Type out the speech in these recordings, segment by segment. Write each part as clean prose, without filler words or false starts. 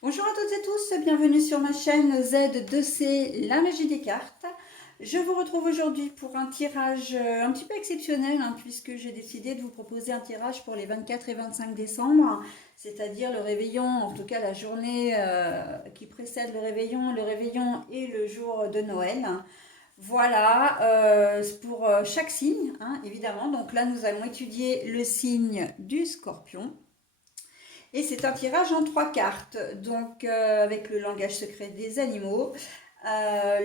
Bonjour à toutes et tous, bienvenue sur ma chaîne Z2C, la magie des cartes. Je vous retrouve aujourd'hui pour un tirage un petit peu exceptionnel, puisque j'ai décidé de vous proposer un tirage pour les 24 et 25 décembre, c'est-à-dire le réveillon, en tout cas la journée qui précède le réveillon et le jour de Noël. Voilà, pour chaque signe, évidemment. Donc là, nous allons étudier le signe du Scorpion. Et c'est un tirage en 3 cartes, donc avec le langage secret des animaux,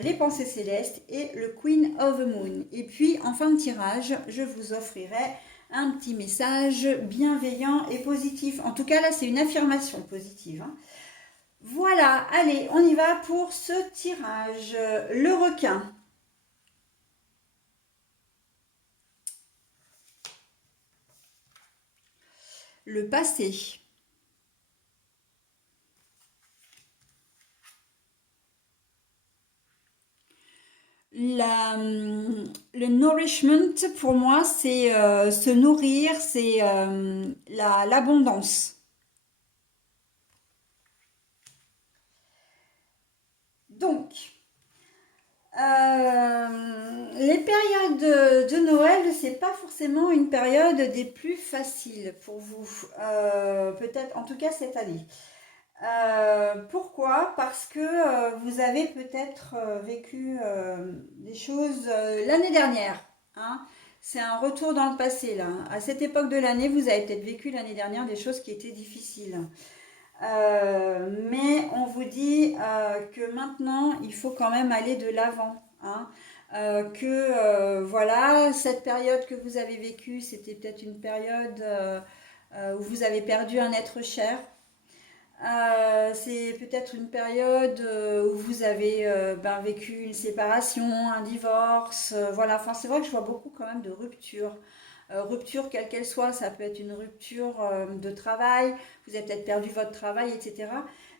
les pensées célestes et le Queen of the Moon. Et puis en fin de tirage, je vous offrirai un petit message bienveillant et positif. En tout cas là, c'est une affirmation positive. Voilà, allez, on y va pour ce tirage. Le requin. Le passé. Le nourishment, pour moi, c'est se nourrir, c'est l'abondance. Donc, les périodes de Noël, c'est pas forcément une période des plus faciles pour vous. Peut-être, en tout cas cette année. Pourquoi? Parce que vous avez peut-être vécu des choses l'année dernière, hein. C'est un retour dans le passé là. À cette époque de l'année, vous avez peut-être vécu l'année dernière des choses qui étaient difficiles. Mais on vous dit que maintenant, il faut quand même aller de l'avant, hein. Voilà, cette période que vous avez vécue, c'était peut-être une période où vous avez perdu un être cher. C'est peut-être une période où vous avez vécu une séparation, un divorce, voilà. Enfin, c'est vrai que je vois beaucoup quand même de ruptures. Rupture quelle qu'elle soit, ça peut être une rupture de travail, vous avez peut-être perdu votre travail, etc.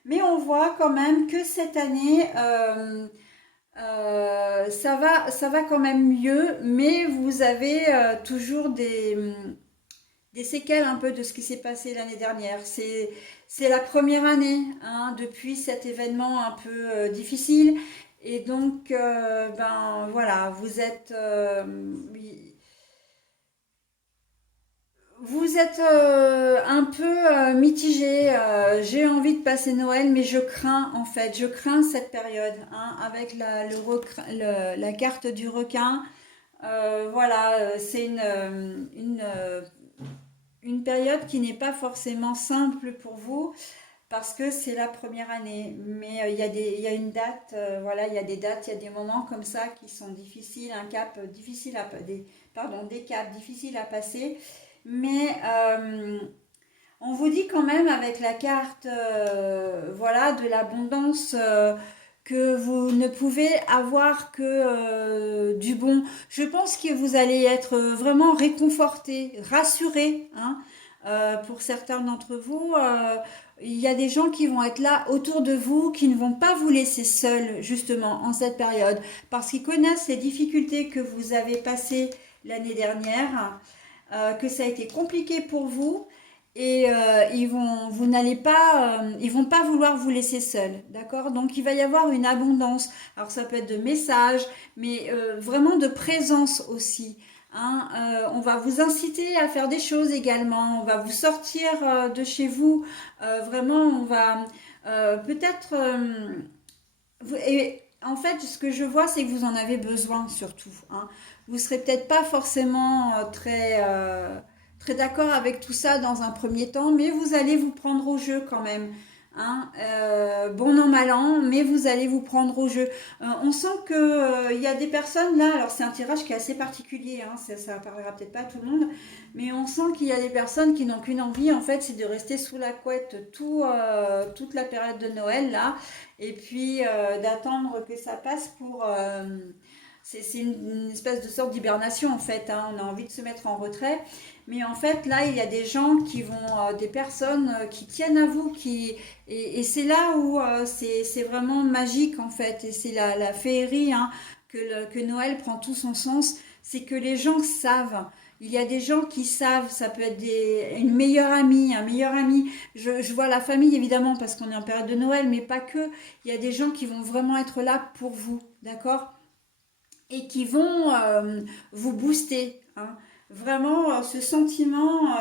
Mais on voit quand même que cette année, ça va quand même mieux, mais vous avez toujours des séquelles un peu de ce qui s'est passé l'année dernière. C'est la première année, depuis cet événement un peu difficile. Et donc, ben voilà, vous êtes un peu mitigé. J'ai envie de passer Noël, mais je crains en fait, je crains cette période, avec la carte du requin. Voilà, c'est une période qui n'est pas forcément simple pour vous parce que c'est la première année. Mais il y a une date, voilà, il y a des dates, il y a des moments comme ça qui sont difficiles, un cap difficile des caps difficiles à passer. Mais on vous dit quand même avec la carte, voilà, de l'abondance. Que vous ne pouvez avoir que du bon. Je pense que vous allez être vraiment réconforté, rassuré, hein. Pour certains d'entre vous, il y a des gens qui vont être là autour de vous, qui ne vont pas vous laisser seul justement en cette période, parce qu'ils connaissent les difficultés que vous avez passées l'année dernière, que ça a été compliqué pour vous et ils vont pas vouloir vous laisser seul, d'accord? Donc il va y avoir une abondance. Alors ça peut être de messages, mais vraiment de présence aussi, hein. On va vous inciter à faire des choses également. On va vous sortir de chez vous. Vraiment, on va peut-être. Et en fait, ce que je vois, c'est que vous en avez besoin surtout, hein. Vous serez peut-être pas forcément très d'accord avec tout ça dans un premier temps, mais vous allez vous prendre au jeu quand même, hein. Bon an mal an, mais vous allez vous prendre au jeu. On sent que il y a des personnes là. Alors c'est un tirage qui est assez particulier, hein, ça parlera peut-être pas à tout le monde, mais on sent qu'il y a des personnes qui n'ont qu'une envie en fait, c'est de rester sous la couette toute la période de Noël là et puis d'attendre que ça passe pour... c'est une espèce de sorte d'hibernation en fait, hein. On a envie de se mettre en retrait, mais en fait là il y a des gens qui vont, des personnes qui tiennent à vous, et c'est là où c'est vraiment magique en fait, et c'est la féerie, hein, que Noël prend tout son sens, c'est que les gens savent. Il y a des gens qui savent, ça peut être une meilleure amie, un meilleur ami. Je vois la famille évidemment parce qu'on est en période de Noël, mais pas que. Il y a des gens qui vont vraiment être là pour vous, d'accord? Et qui vont vous booster, hein. Vraiment, ce sentiment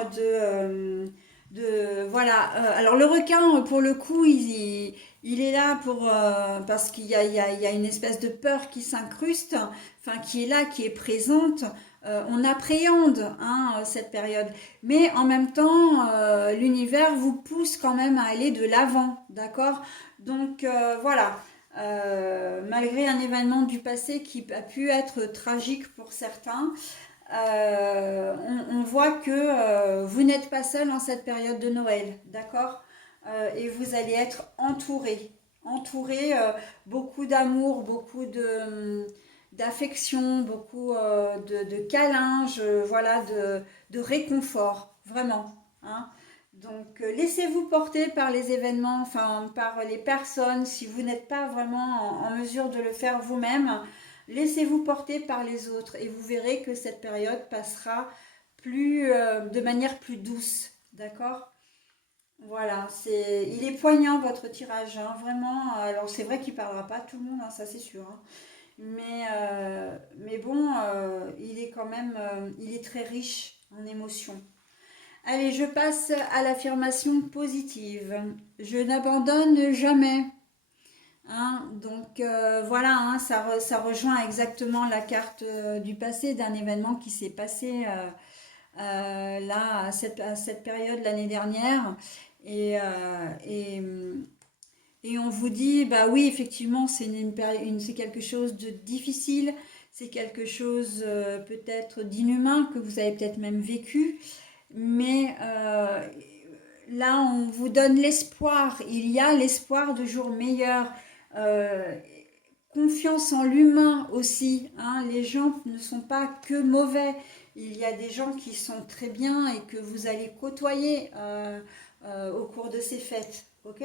voilà. Alors le requin, pour le coup, il est là pour parce qu'il y a une espèce de peur qui s'incruste, enfin qui est là, qui est présente. On appréhende, hein, cette période, mais en même temps, l'univers vous pousse quand même à aller de l'avant, d'accord? Donc voilà. Malgré un événement du passé qui a pu être tragique pour certains, on voit que vous n'êtes pas seul en cette période de Noël, d'accord? Et vous allez être entouré, beaucoup d'amour, beaucoup d'affection, beaucoup de câlins, voilà, de réconfort, vraiment, hein. Donc, laissez-vous porter par les événements, enfin, par les personnes, si vous n'êtes pas vraiment en mesure de le faire vous-même, laissez-vous porter par les autres et vous verrez que cette période passera de manière plus douce, d'accord? Voilà, il est poignant votre tirage, hein, vraiment. Alors, c'est vrai qu'il ne parlera pas à tout le monde, hein, ça c'est sûr, hein. Mais bon, il est quand même, il est très riche en émotions. Allez, je passe à l'affirmation positive. Je n'abandonne jamais. Hein, donc voilà, hein, ça rejoint exactement la carte du passé d'un événement qui s'est passé là à cette période l'année dernière. Et, et on vous dit, bah oui, effectivement, c'est quelque chose de difficile, c'est quelque chose peut-être d'inhumain que vous avez peut-être même vécu, mais là, on vous donne l'espoir, il y a l'espoir de jours meilleurs. Euh, Confiance en l'humain aussi, hein. Les gens ne sont pas que mauvais. Il y a des gens qui sont très bien et que vous allez côtoyer au cours de ces fêtes. Ok.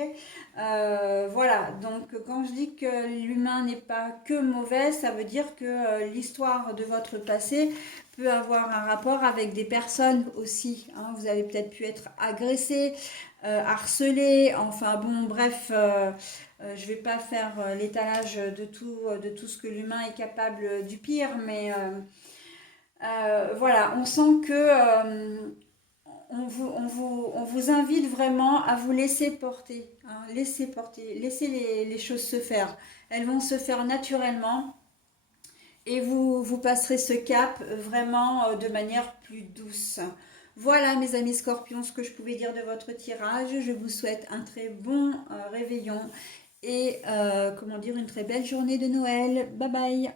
Voilà, donc quand je dis que l'humain n'est pas que mauvais, ça veut dire que l'histoire de votre passé peut avoir un rapport avec des personnes aussi, hein. Vous avez peut-être pu être agressé, harcelé, enfin bon, bref, je ne vais pas faire l'étalage de tout ce que l'humain est capable du pire, mais voilà, on sent que on vous invite vraiment à vous laisser porter, hein, laissez les choses se faire. Elles vont se faire naturellement et vous passerez ce cap vraiment de manière plus douce. Voilà mes amis scorpions, ce que je pouvais dire de votre tirage. Je vous souhaite un très bon réveillon et comment dire, une très belle journée de Noël. Bye bye.